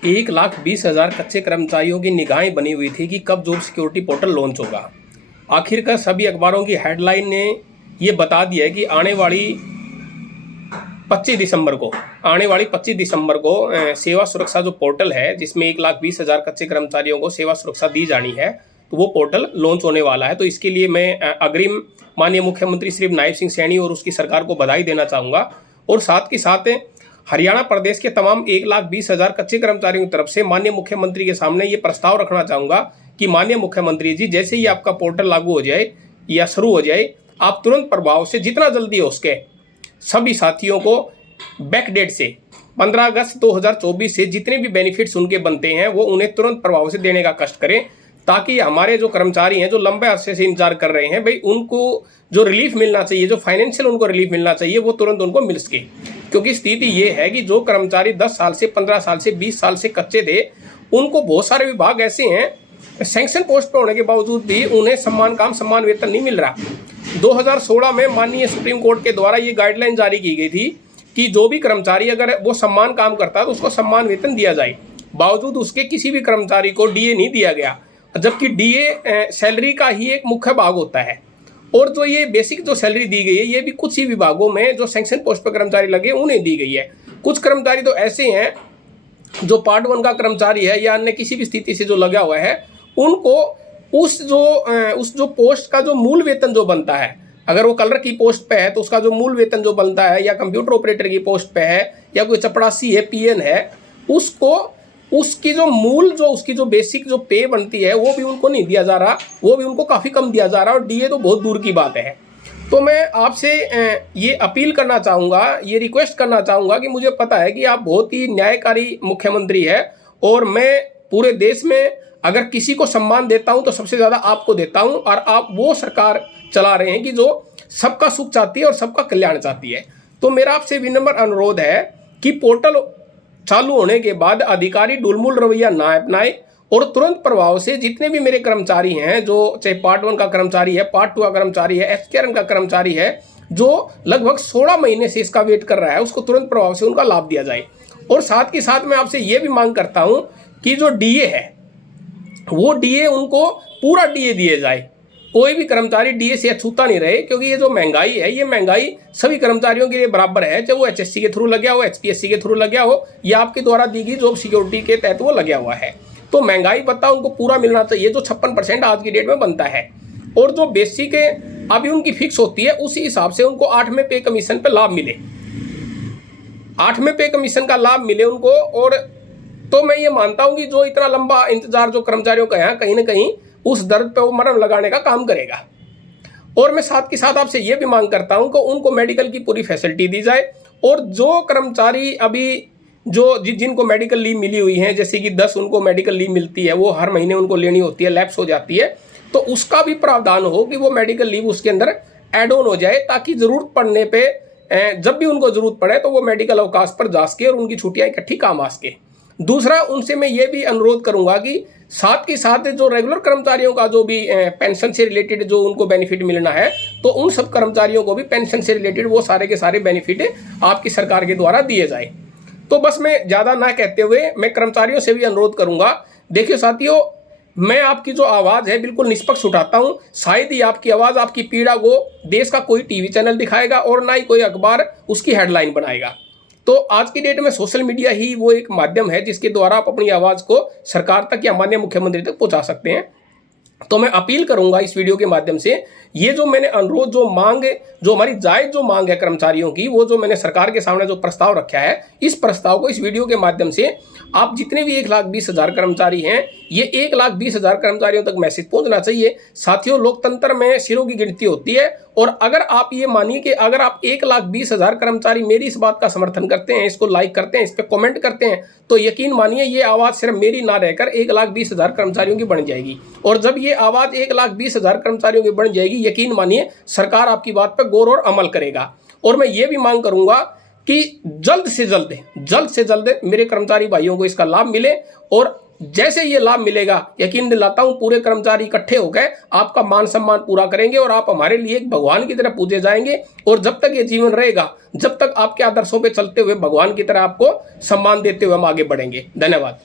1,20,000 कच्चे कर्मचारियों की निगाहें बनी हुई थी कि कब जॉब सिक्योरिटी पोर्टल लॉन्च होगा। आखिरकार सभी अखबारों की हेडलाइन ने ये बता दिया है कि आने वाली 25 दिसंबर को सेवा सुरक्षा जो पोर्टल है, जिसमें 1,20,000 कच्चे कर्मचारियों को सेवा सुरक्षा दी जानी है, तो वो पोर्टल लॉन्च होने वाला है। तो इसके लिए मैं अग्रिम माननीय मुख्यमंत्री श्री नायब सिंह सैनी और उसकी सरकार को बधाई देना चाहूँगा। और साथ के साथ हरियाणा प्रदेश के तमाम 1,20,000 कच्चे कर्मचारियों की तरफ से माननीय मुख्यमंत्री के सामने ये प्रस्ताव रखना चाहूँगा कि माननीय मुख्यमंत्री जी, जैसे ही आपका पोर्टल लागू हो जाए या शुरू हो जाए, आप तुरंत प्रभाव से जितना जल्दी हो उसके सभी साथियों को बैक डेट से 15 अगस्त 2024 से जितने भी बेनिफिट्स उनके बनते हैं वो उन्हें तुरंत प्रभाव से देने का कष्ट करें, ताकि हमारे जो कर्मचारी हैं जो लंबे अरसे से इंतजार कर रहे हैं, भाई उनको जो रिलीफ मिलना चाहिए, जो फाइनेंशियल उनको रिलीफ मिलना चाहिए, वो तुरंत उनको मिल सके। क्योंकि स्थिति ये है कि जो कर्मचारी 10 साल से 15 साल से 20 साल से कच्चे थे, उनको बहुत सारे विभाग ऐसे हैं सैंक्शन पोस्ट पर होने के बावजूद भी उन्हें सम्मान काम सम्मान वेतन नहीं मिल रहा। 2016 में माननीय सुप्रीम कोर्ट के द्वारा ये गाइडलाइन जारी की गई थी कि जो भी कर्मचारी अगर वो सम्मान काम करता है तो उसको सम्मान वेतन दिया जाए। बावजूद उसके किसी भी कर्मचारी को डीए नहीं दिया गया, जबकि डीए सैलरी का ही एक मुख्य भाग होता है। और जो ये बेसिक जो सैलरी दी गई है, ये भी कुछ ही विभागों में जो सैंक्शन पोस्ट पर कर्मचारी लगे उन्हें दी गई है। कुछ कर्मचारी तो ऐसे हैं जो पार्ट 1 का कर्मचारी है या अन्य किसी भी स्थिति से जो लगा हुआ है, उनको उस जो पोस्ट का जो मूल वेतन जो बनता है, अगर वो कलर की पोस्ट पे है तो उसका जो मूल वेतन जो बनता है, या कंप्यूटर ऑपरेटर की पोस्ट पे है, या कोई चपरासी है, पीएन है, उसको उसकी जो मूल जो उसकी जो बेसिक जो पे बनती है वो भी उनको नहीं दिया जा रहा, वो भी उनको काफ़ी कम दिया जा रहा है। और डीए तो बहुत दूर की बात है। तो मैं आपसे ये अपील करना चाहूँगा, ये रिक्वेस्ट करना चाहूँगा कि मुझे पता है कि आप बहुत ही न्यायकारी मुख्यमंत्री है, और मैं पूरे देश में अगर किसी को सम्मान देता हूँ तो सबसे ज़्यादा आपको देता हूँ। और आप वो सरकार चला रहे हैं कि जो सबका सुख चाहती है और सबका कल्याण चाहती है। तो मेरा आपसे विनम्र अनुरोध है कि पोर्टल चालू होने के बाद अधिकारी डुलमुल रवैया ना अपनाए, और तुरंत प्रभाव से जितने भी मेरे कर्मचारी हैं, जो चाहे पार्ट 1 का कर्मचारी है, पार्ट 2 का कर्मचारी है, एचकेआरएन का कर्मचारी है, जो लगभग 16 महीने से इसका वेट कर रहा है, उसको तुरंत प्रभाव से उनका लाभ दिया जाए। और साथ ही साथ मैं आपसे ये भी मांग करता हूँ कि जो डीए है, वो डीए उनको पूरा डीए दिए जाए। कोई भी कर्मचारी डीए से अछूता नहीं रहे, क्योंकि ये जो महंगाई है, ये महंगाई सभी कर्मचारियों के लिए बराबर है, चाहे वो एचएससी के थ्रू लगा हो, एचपीएससी के थ्रू लगा हो, या आपके द्वारा दी गई जॉब सिक्योरिटी के तहत वो लगा हुआ है। तो महंगाई भत्ता उनको पूरा मिलना चाहिए, जो 56% आज की डेट में बनता है। और जो बेसिक अभी उनकी फिक्स होती है, उसी हिसाब से उनको 8वें पे कमीशन पर लाभ मिले, 8वें पे कमीशन का लाभ मिले उनको। और तो मैं ये मानता हूँ कि जो इतना लंबा इंतजार जो कर्मचारियों का है, कहीं ना कहीं उस दर्द पे वो मरहम लगाने का काम करेगा। और मैं साथ के साथ आपसे ये भी मांग करता हूं कि उनको मेडिकल की पूरी फैसिलिटी दी जाए। और जो कर्मचारी अभी जिनको मेडिकल लीव मिली हुई है, जैसे कि 10 उनको मेडिकल लीव मिलती है, वो हर महीने उनको लेनी होती है, लैप्स हो जाती है, तो उसका भी प्रावधान हो कि वो मेडिकल लीव उसके अंदर एड ऑन हो जाए, ताकि जरूरत पड़ने पर जब भी उनको जरूरत पड़े तो वो मेडिकल अवकाश पर जा सके और उनकी छुट्टियां इकट्ठी काम आ सके। दूसरा, उनसे मैं ये भी अनुरोध करूंगा कि साथ के साथ जो रेगुलर कर्मचारियों का जो भी पेंशन से रिलेटेड जो उनको बेनिफिट मिलना है, तो उन सब कर्मचारियों को भी पेंशन से रिलेटेड वो सारे के सारे बेनिफिट आपकी सरकार के द्वारा दिए जाए। तो बस मैं ज़्यादा ना कहते हुए मैं कर्मचारियों से भी अनुरोध करूंगा, देखिए साथियों, मैं आपकी जो आवाज़ है बिल्कुल निष्पक्ष उठाता हूँ। शायद ही आपकी आवाज़, आपकी पीड़ा को देश का कोई टीवी चैनल दिखाएगा और ना ही कोई अखबार उसकी हेडलाइन बनाएगा। तो आज की डेट में सोशल मीडिया ही वो एक माध्यम है जिसके द्वारा आप अपनी आवाज़ को सरकार तक या माननीय मुख्यमंत्री तक पहुंचा सकते हैं। तो मैं अपील करूंगा इस वीडियो के माध्यम से, ये जो मैंने अनुरोध, जो मांग, जो हमारी जायज जो मांग है कर्मचारियों की, वो जो मैंने सरकार के सामने जो प्रस्ताव रखा है, इस प्रस्ताव को इस वीडियो के माध्यम से आप जितने भी 1,20,000 कर्मचारी हैं, ये 1,20,000 कर्मचारियों तक मैसेज पहुंचना चाहिए। साथियों, लोकतंत्र में सिरों की गिनती होती है, और अगर आप ये मानिए कि अगर आप 1,20,000 कर्मचारी मेरी इस बात का समर्थन करते हैं, इसको लाइक करते हैं, इस पर कमेंट करते हैं, तो यकीन मानिए ये आवाज़ सिर्फ मेरी ना रहकर 1,20,000 कर्मचारियों की बन जाएगी। और जब ये आवाज़ 1,20,000 कर्मचारियों की बन जाएगी, यकीन मानिए सरकार आपकी बात पर गौर और अमल करेगा। और मैं ये भी मांग करूंगा कि जल्द से जल्द मेरे कर्मचारी भाइयों को इसका लाभ मिले, और जैसे ये लाभ मिलेगा, यकीन दिलाता हूं पूरे कर्मचारी इकट्ठे होकर आपका मान सम्मान पूरा करेंगे और आप हमारे लिए एक भगवान की तरह पूजे जाएंगे। और जब तक ये जीवन रहेगा, जब तक आपके आदर्शों पे चलते हुए भगवान की तरह आपको सम्मान देते हुए हम आगे बढ़ेंगे। धन्यवाद।